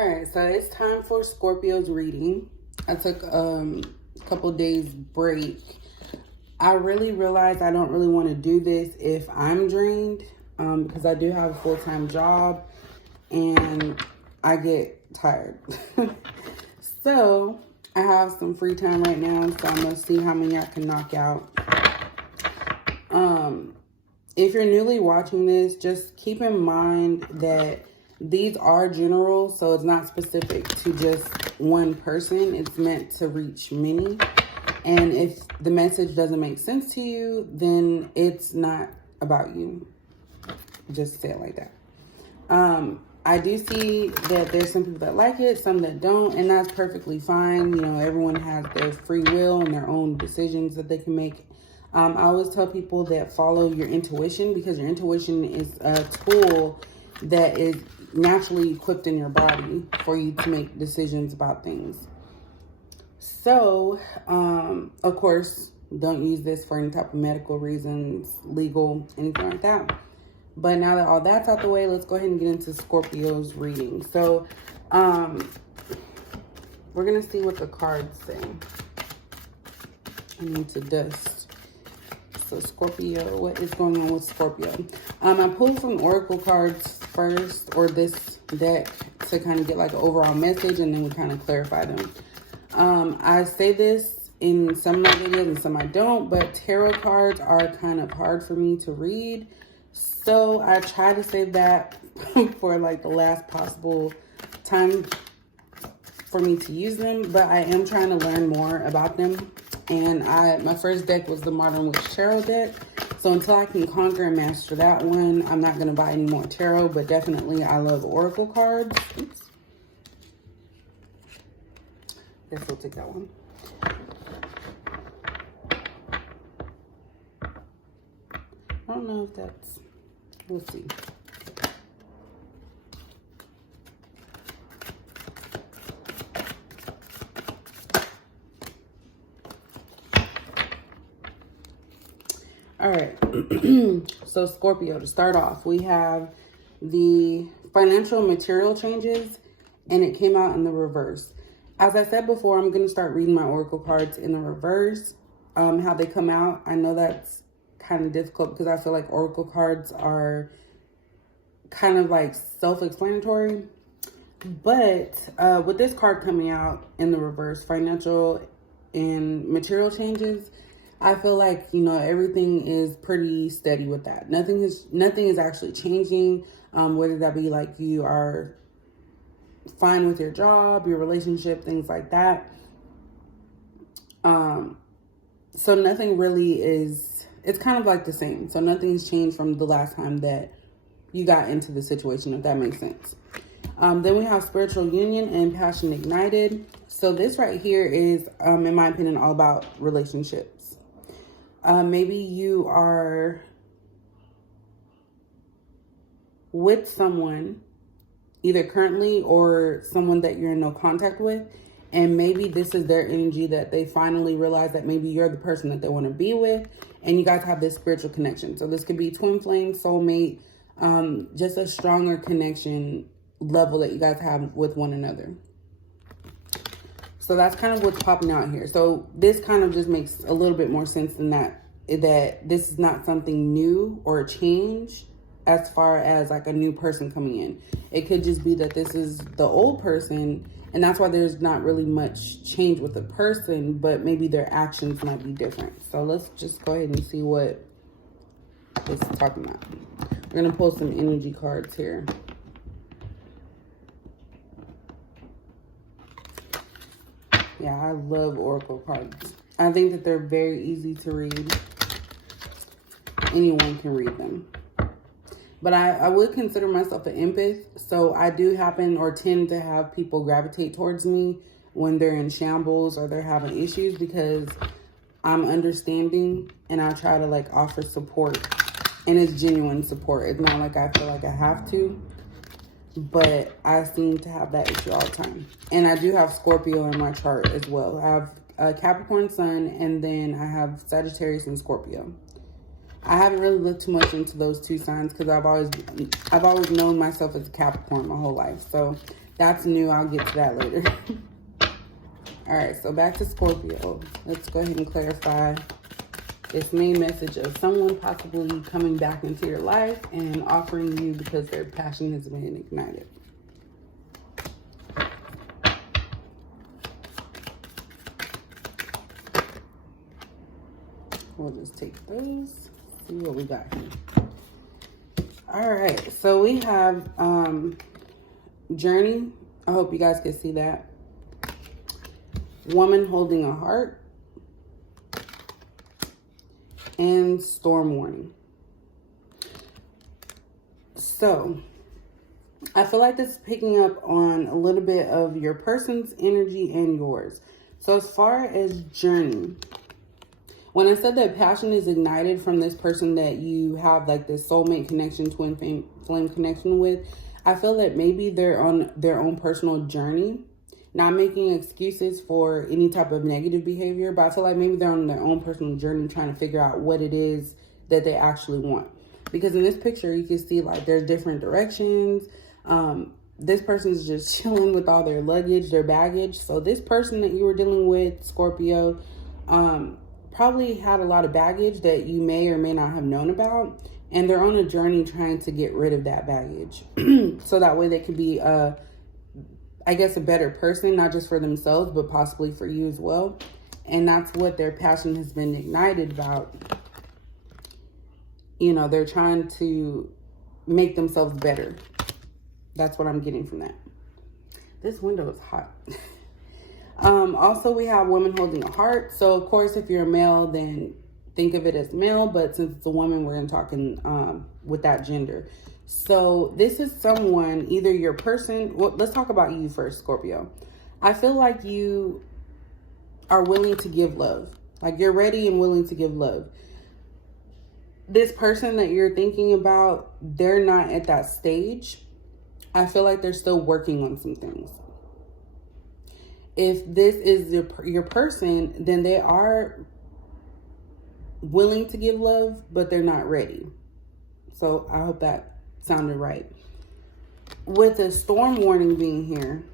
All right, so it's time for Scorpio's reading. I took a couple days break. I really realized I don't really want to do this if I'm drained, because I do have a full-time job and I get tired. So I have some free time right now, so I'm gonna see how many I can knock out. If you're newly watching this, just keep in mind that these are general, so it's not specific to just one person. It's meant to reach many. And if the message doesn't make sense to you, then it's not about you. Just say it like that. I do see that there's some people that like it, some that don't, and that's perfectly fine. You know, everyone has their free will and their own decisions that they can make. I always tell people that follow your intuition, because your intuition is a tool that is naturally equipped in your body for you to make decisions about things. So, of course, don't use this for any type of medical reasons, legal, anything like that. But now that all that's out the way, let's go ahead and get into Scorpio's reading. So, we're going to see what the cards say. I need to dust. So Scorpio, what is going on with Scorpio? I pulled from Oracle cards first, or this deck, to kind of get like an overall message, and then we kind of clarify them. I say this in some of my videos and some I don't, but tarot cards are kind of hard for me to read. So I try to save that for like the last possible time for me to use them, but I am trying to learn more about them. And my first deck was the Modern Witch Tarot deck. So until I can conquer and master that one, I'm not going to buy any more tarot. But definitely, I love Oracle cards. Oops. Guess we'll take that one. I don't know if that's... We'll see. All right, so Scorpio, to start off, we have the financial material changes, and it came out in the reverse. As I said before, I'm going to start reading my Oracle cards in the reverse, how they come out. I know that's kind of difficult because I feel like Oracle cards are kind of like self-explanatory. But with this card coming out in the reverse, financial and material changes, I feel like, you know, everything is pretty steady with that. Nothing is actually changing, whether that be like you are fine with your job, your relationship, things like that. So nothing really is, it's kind of like the same. So nothing's changed from the last time that you got into the situation, if that makes sense. Then we have spiritual union and passion ignited. So this right here is, in my opinion, all about relationships. Maybe you are with someone, either currently or someone that you're in no contact with, and maybe this is their energy that they finally realize that maybe you're the person that they want to be with, and you guys have this spiritual connection. So this could be twin flame, soulmate, just a stronger connection level that you guys have with one another. So that's kind of what's popping out here. So this kind of just makes a little bit more sense than that this is not something new or a change as far as like a new person coming in. It could just be that this is the old person, and that's why there's not really much change with the person, but maybe their actions might be different. So let's just go ahead and see what this is talking about. We're going to pull some energy cards here. Yeah, I love Oracle cards. I think that they're very easy to read. Anyone can read them. But I would consider myself an empath. So I do happen or tend to have people gravitate towards me when they're in shambles or they're having issues, because I'm understanding and I try to like offer support. And it's genuine support. It's not like I feel like I have to. But I seem to have that issue all the time. And I do have Scorpio in my chart as well. I have a Capricorn sun, and then I have Sagittarius and Scorpio. I haven't really looked too much into those two signs because I've always known myself as a Capricorn my whole life. So That's new. I'll get to that later. All right, so back to Scorpio. Let's go ahead and clarify this main message of someone possibly coming back into your life and offering you because their passion has been ignited. We'll just take those, see what we got here. All right, so we have Journey. I hope you guys can see that. Woman holding a heart. And storm warning. So, I feel like this is picking up on a little bit of your person's energy and yours. So, as far as Journey, when I said that passion is ignited from this person that you have like this soulmate connection, twin flame connection with, I feel that maybe they're on their own personal journey, not making excuses for any type of negative behavior, but I feel like maybe they're on their own personal journey trying to figure out what it is that they actually want. Because in this picture, you can see like there's different directions. This person's just chilling with all their luggage, their baggage. So this person that you were dealing with, Scorpio, probably had a lot of baggage that you may or may not have known about, and they're on a journey trying to get rid of that baggage so that way they could be I guess a better person, not just for themselves but possibly for you as well. And that's what their passion has been ignited about. You know, they're trying to make themselves better. That's what I'm getting from that. This window is hot. Also, we have women holding a heart. So, of course, if you're a male, then think of it as male. But since it's a woman, we're going to talk with that gender. So, this is someone, either your person. Well, let's talk about you first, Scorpio. I feel like you are willing to give love. Like, you're ready and willing to give love. This person that you're thinking about, they're not at that stage. I feel like they're still working on some things. If this is your person, then they are willing to give love, but they're not ready. So I hope that sounded right. With the storm warning being here,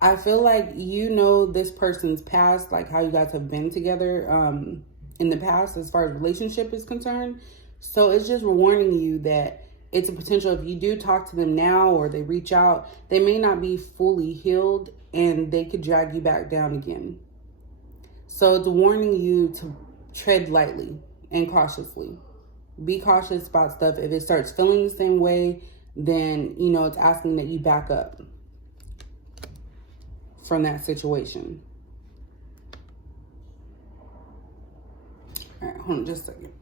I feel like you know this person's past, like how you guys have been together in the past as far as relationship is concerned. So it's just warning you that it's a potential if you do talk to them now or they reach out, they may not be fully healed and they could drag you back down again. So it's warning you to tread lightly and cautiously. Be cautious about stuff. If it starts feeling the same way, then, you know, it's asking that you back up from that situation. All right, hold on just a second.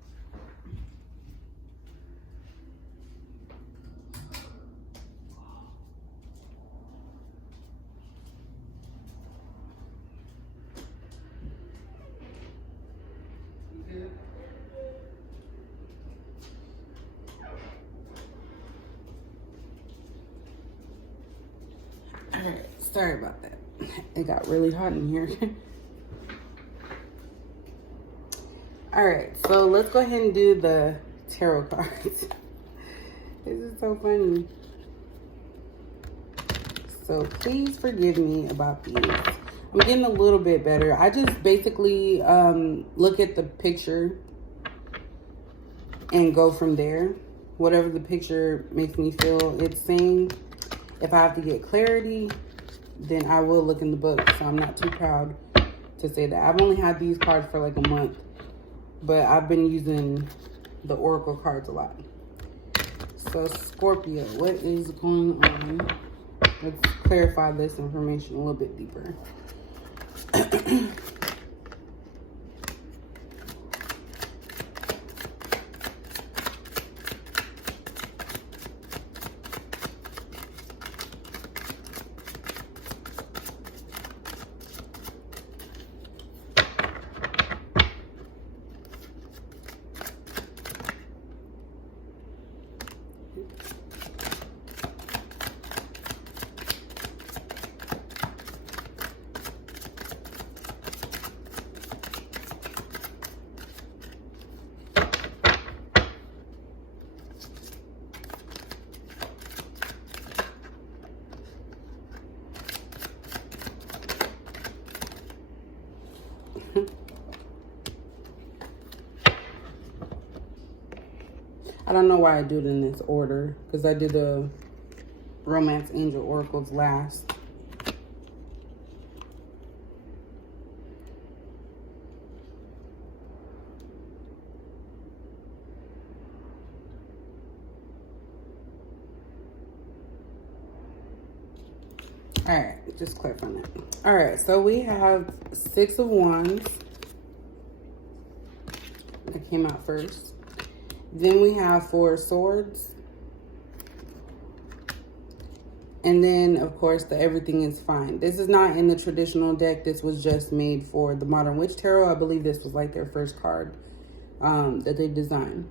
All right, sorry about that. It got really hot in here. All right, so let's go ahead and do the tarot cards. This is so funny. So please forgive me about these. I'm getting a little bit better. I just basically look at the picture and go from there. Whatever the picture makes me feel it's saying. If I have to get clarity, then I will look in the book. So I'm not too proud to say that. I've only had these cards for like a month, but I've been using the Oracle cards a lot. So Scorpio, what is going on? Let's clarify this information a little bit deeper. I don't know why I do it in this order, because I did the Romance Angel Oracles last. All right, just clarifying that. All right, so we have Six of Wands. That came out first. Then we have Four of Swords. And then, of course, the Everything is Fine. This is not in the traditional deck. This was just made for the Modern Witch Tarot. I believe this was like their first card that they designed.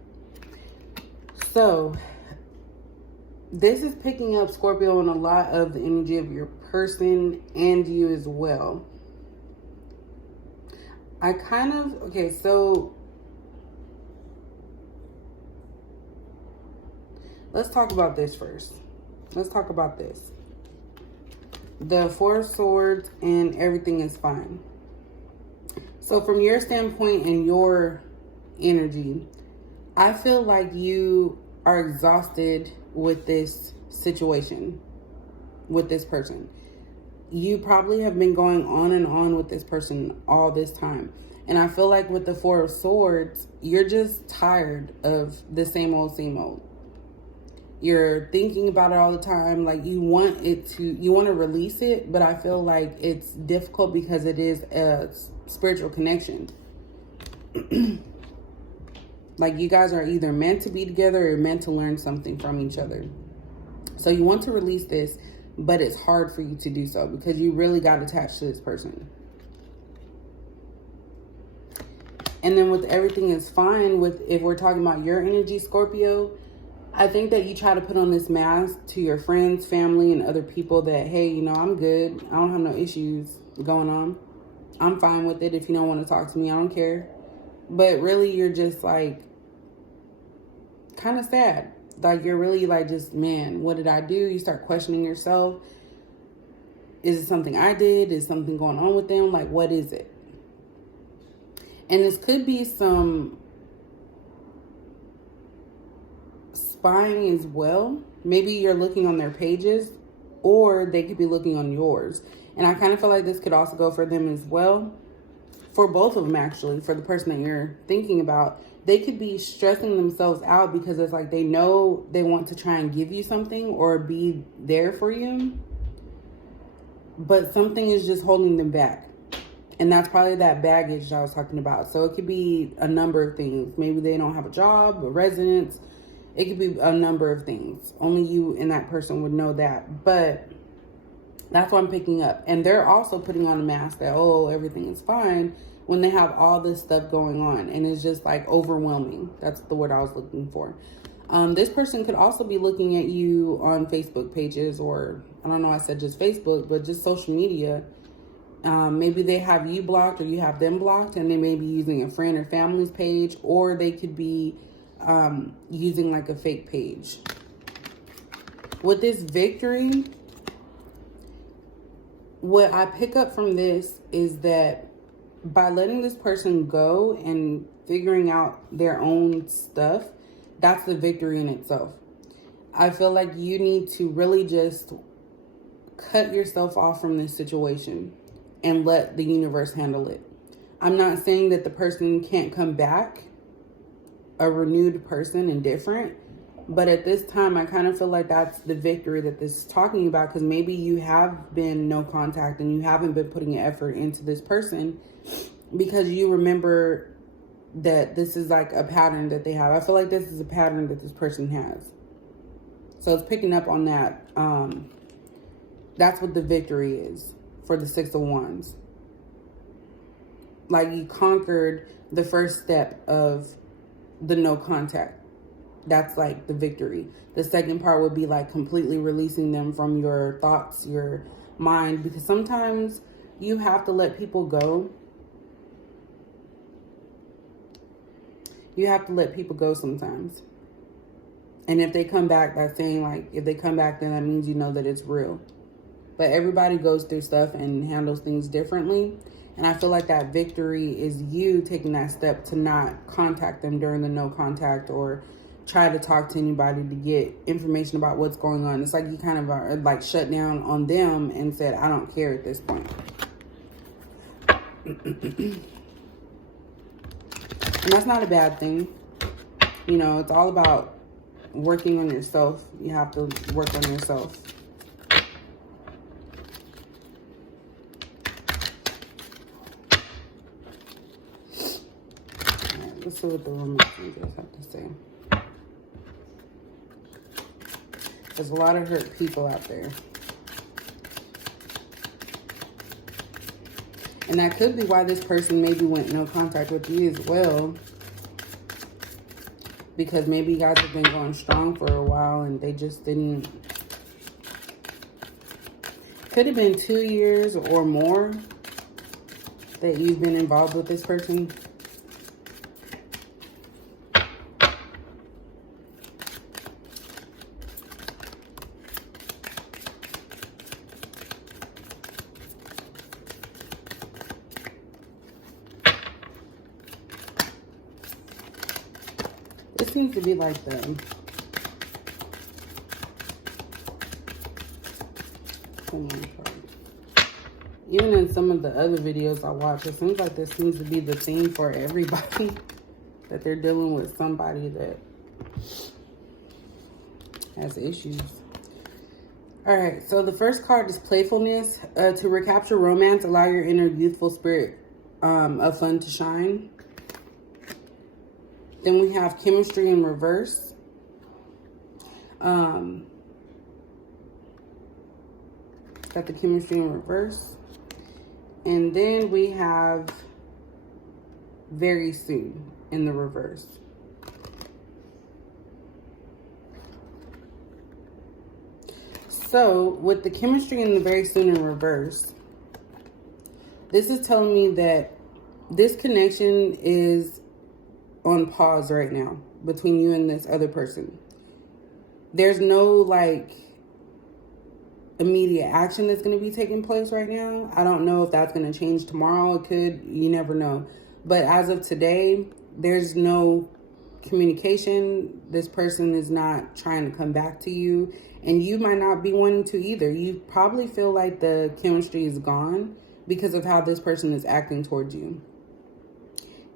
So, this is picking up, Scorpio, on a lot of the energy of your person and you as well. Okay, so let's talk about this first. Let's talk about this. The Four of Swords and Everything is Fine. So from your standpoint and your energy, I feel like you are exhausted with this situation, with this person. You probably have been going on and on with this person all this time. And I feel like with the Four of Swords, you're just tired of the same old, same old. You're thinking about it all the time. Like you want to release it, but I feel like it's difficult because it is a spiritual connection. Like you guys are either meant to be together or meant to learn something from each other. So you want to release this, but it's hard for you to do so because you really got attached to this person. And then with Everything is Fine, if we're talking about your energy, Scorpio, I think that you try to put on this mask to your friends, family, and other people that, hey, you know, I'm good. I don't have no issues going on. I'm fine with it. If you don't want to talk to me, I don't care. But really, you're just like kind of sad. Like you're really like just, man, what did I do? You start questioning yourself. Is it something I did? Is something going on with them? Like, what is it? And this could be some spying as well. Maybe you're looking on their pages or they could be looking on yours. And I kind of feel like this could also go for them as well. For both of them, actually, for the person that you're thinking about, they could be stressing themselves out because it's like they know they want to try and give you something or be there for you, but something is just holding them back. And that's probably that baggage I was talking about. So it could be a number of things. Maybe they don't have a job, a residence. It could be a number of things. Only you and that person would know that. But that's what I'm picking up. And they're also putting on a mask that, oh, everything is fine, when they have all this stuff going on. And it's just like overwhelming. That's the word I was looking for. This person could also be looking at you on Facebook pages, or I don't know, I said just Facebook, but just social media. Maybe they have you blocked or you have them blocked, and they may be using a friend or family's page, or they could be using like a fake page. With this victory, what I pick up from this is that by letting this person go and figuring out their own stuff, that's the victory in itself. I feel like you need to really just cut yourself off from this situation and let the universe handle it. I'm not saying that the person can't come back a renewed person and different, but at this time, I kind of feel like that's the victory that this is talking about, because maybe you have been no contact and you haven't been putting effort into this person because you remember that this is like a pattern that they have. I feel like this is a pattern that this person has. So it's picking up on that. That's what the victory is for the Six of Wands. Like you conquered the first step of the no contact. That's like the victory. The second part would be like completely releasing them from your thoughts, your mind, because sometimes you have to let people go. You have to let people go sometimes. And if they come back, that's saying like, if they come back, then that means you know that it's real. But everybody goes through stuff and handles things differently. And I feel like that victory is you taking that step to not contact them during the no contact, or try to talk to anybody to get information about what's going on. It's like you kind of are like shut down on them and said, I don't care at this point. And that's not a bad thing. You know, it's all about working on yourself. You have to work on yourself. Let's see what the woman have to say. There's a lot of hurt people out there. And that could be why this person maybe went no contact with you as well. Because maybe you guys have been going strong for a while and they just didn't. Could have been 2 years or more that you've been involved with this person. It seems to be like the even in some of the other videos I watch, it seems like this seems to be the theme for everybody, that they're dealing with somebody that has issues. All right, so the first card is playfulness. To recapture romance, allow your inner youthful spirit of fun to shine. Then we have chemistry in reverse. Got the chemistry in reverse. And then we have very soon in the reverse. So with the chemistry in the very soon in reverse, this is telling me that this connection is on pause right now between you and this other person. There's no like immediate action that's going to be taking place right now. I don't know if that's going to change tomorrow. It could, you never know. But as of today, there's no communication. This person is not trying to come back to you, and you might not be wanting to either. You probably feel like the chemistry is gone because of how this person is acting towards you.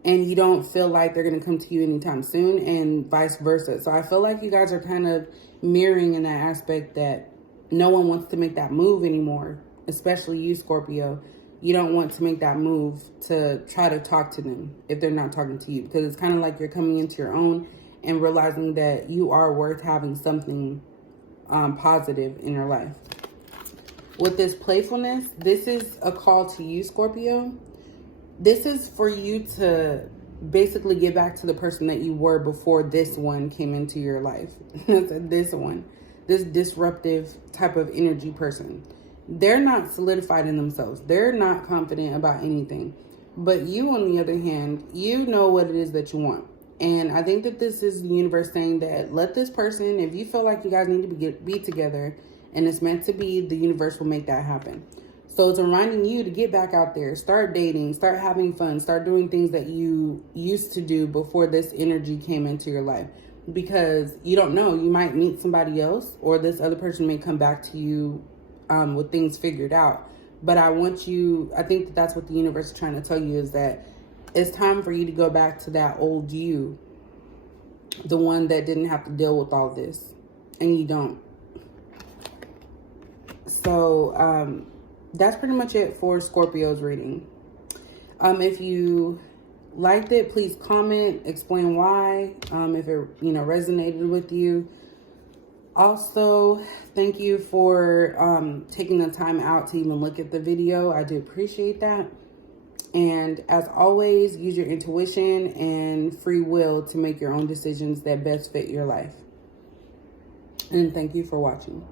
And you don't feel like they're going to come to you anytime soon, and vice versa. So I feel like you guys are kind of mirroring in that aspect that no one wants to make that move anymore, especially you, Scorpio. You don't want to make that move to try to talk to them if they're not talking to you, because it's kind of like you're coming into your own and realizing that you are worth having something positive in your life. With this playfulness, this is a call to you, Scorpio. This is for you to basically get back to the person that you were before this one came into your life. This disruptive type of energy person. They're not solidified in themselves. They're not confident about anything. But you, on the other hand, you know what it is that you want. And I think that this is the universe saying that let this person, if you feel like you guys need to be together and it's meant to be, the universe will make that happen. So it's reminding you to get back out there, start dating, start having fun, start doing things that you used to do before this energy came into your life. Because you don't know, you might meet somebody else, or this other person may come back to you with things figured out. But I think that that's what the universe is trying to tell you, is that it's time for you to go back to that old you, the one that didn't have to deal with all this, and you don't. So that's pretty much it for Scorpio's reading. If you liked it, please comment, explain why, if it resonated with you. Also, thank you for taking the time out to even look at the video. I do appreciate that. And as always, use your intuition and free will to make your own decisions that best fit your life. And thank you for watching.